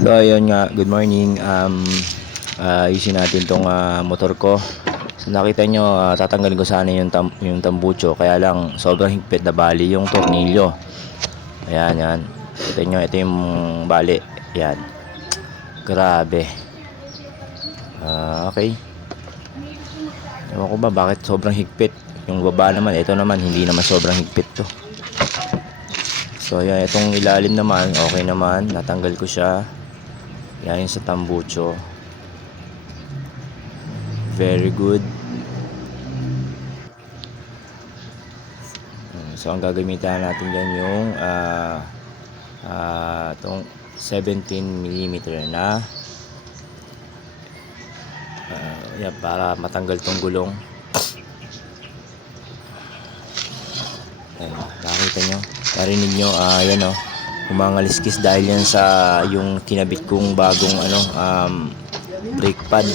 So ayun nga, good morning. Um uh, ayusin natin tong ah, motor ko. So nakita nyo, ah, tatanggalin ko sana yung, tam yung tambucho. Kaya lang, sobrang higpit na bali yung tornilyo. Ayan, yan. Kita nyo, ito yung bali. Yan. Grabe. Ah, okay. Ewan ko ba, bakit sobrang higpit? Yung baba naman, ito naman, hindi naman sobrang higpit to. So, ayan, itong ilalim naman, okay naman. Natanggal ko siya. Yung sa tambucho. Very good. Mm, So, ang gagamitan natin dyan yung ah ah itong 17 mm na ah, yan, para matanggal tong gulong. Ayan, nakita nyo. Narinig nyo, ah, yan o. Umangaliskis dahil yan sa yung kinabit kong bagong ano, um, brake pad.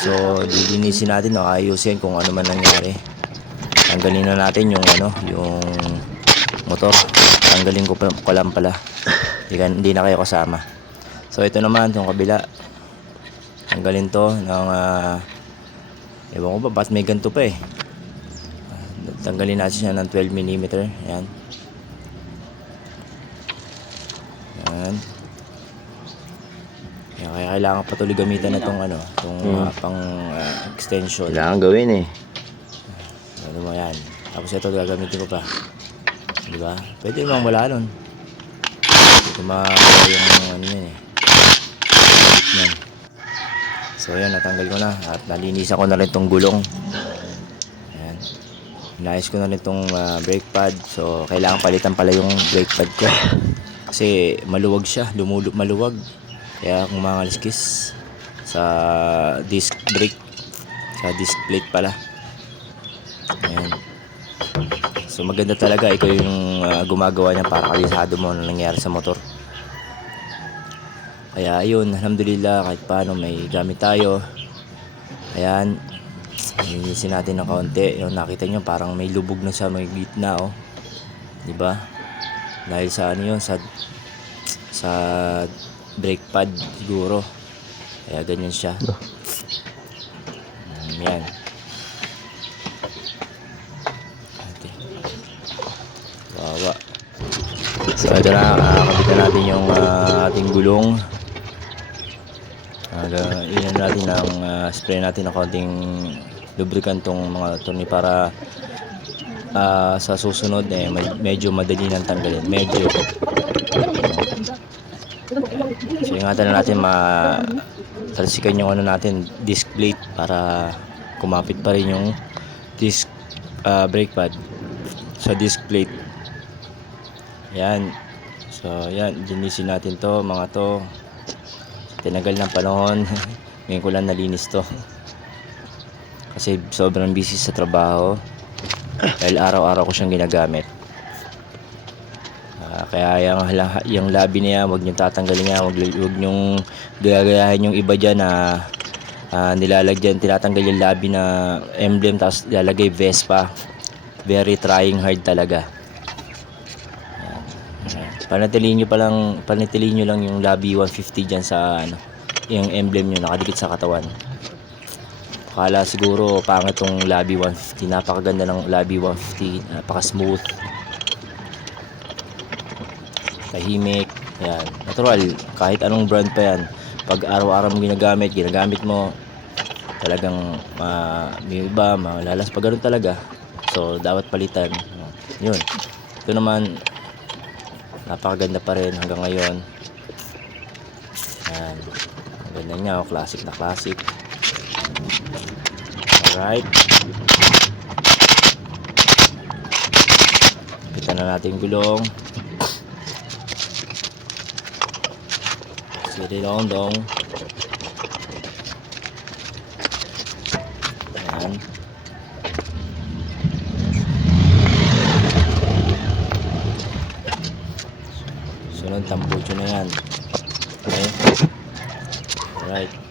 So, lilinisin natin, no, ayusin kung ano man nangyari. Tanggalin na natin yung ano, yung motor. Tanggalin ko, ko lang pala. Hindi, hindi na kayo kasama. So, ito naman, yung kabila. Tanggalin to ng, ah, ewan ko ba, ba't may ganito pa eh. Tanggalin natin siya ng 12 mm. Ayan. Ayan. Ayan, kaya kailangan patuloy gamitan na itong ano, itong ah, pang ah, extension. Kailangan gawin eh. Ano mo yan. Tapos ito gagamitin ko pa. Di ba? Pwede naman wala nun. Ito mawala yung ano yun eh. Yan. So yan, natanggal ko na. At nalinisan ko na rin tong gulong. Ayan. Inayos ko na rin tong ah, brake pad. So kailangan palitan pala yung brake pad ko. Kasi maluwag siya. Lumulub maluwag. Kaya kung mga liskis sa disc brake sa disc plate pala. Ayan. So maganda talaga ikaw yung ah, gumagawa niya para kalisado mo ano nangyari sa motor. Kaya ayun, alhamdulillah kahit paano may gamit tayo. Ayan. Linisin natin ng kaunti. Yung nakita nyo parang may lubog na sa may gitna oh. 'Di ba? Dahil sa ano yun sa sa brake pad siguro. Kaya ganyan siya. Mm, yan. Okay. Wawa. So ito na, uh, kapitan natin yung ah, ating gulong. Uh, iyan natin ng ah, spray natin ng konting lubricant tong mga torni para ah, sa susunod eh med- medyo madali nang tanggalin. Medyo. So ingatan na natin ma talsikan yung ano natin disc plate para kumapit pa rin yung disc ah, brake pad sa disc plate. Yan. So, yan. Linisin natin to, mga to. Tinagal ng panahon. Ngayon ko lang nalinis to. Kasi sobrang busy sa trabaho. Dahil araw-araw ko siyang ginagamit. Ah, kaya yung, yung labi niya, huwag niyong tatanggalin nga. Huwag, huwag niyong gagayahin yung iba dyan na ah, nilalagyan, tinatanggal yung labi na emblem tapos lalagay Vespa. Very trying hard talaga. Panatilihin nyo pa lang, panatilihin nyo lang yung labi 150 dyan sa ano, yung emblem nyo nakadikit sa katawan. Akala siguro pangit tong labi 150. Napakaganda ng labi 150. Napaka smooth. Tahimik. Yan. Natural. Kahit anong brand pa yan. Pag araw-araw mo ginagamit, ginagamit mo, talagang ma may iba, malalas pag ganun talaga. So, dapat palitan. Yun. Ito naman, napakaganda pa rin hanggang ngayon yan ang ganda niya oh, classic na classic alright kita na natin gulong sili long dong yan Sunod, tambucho na yan. Okay? Alright.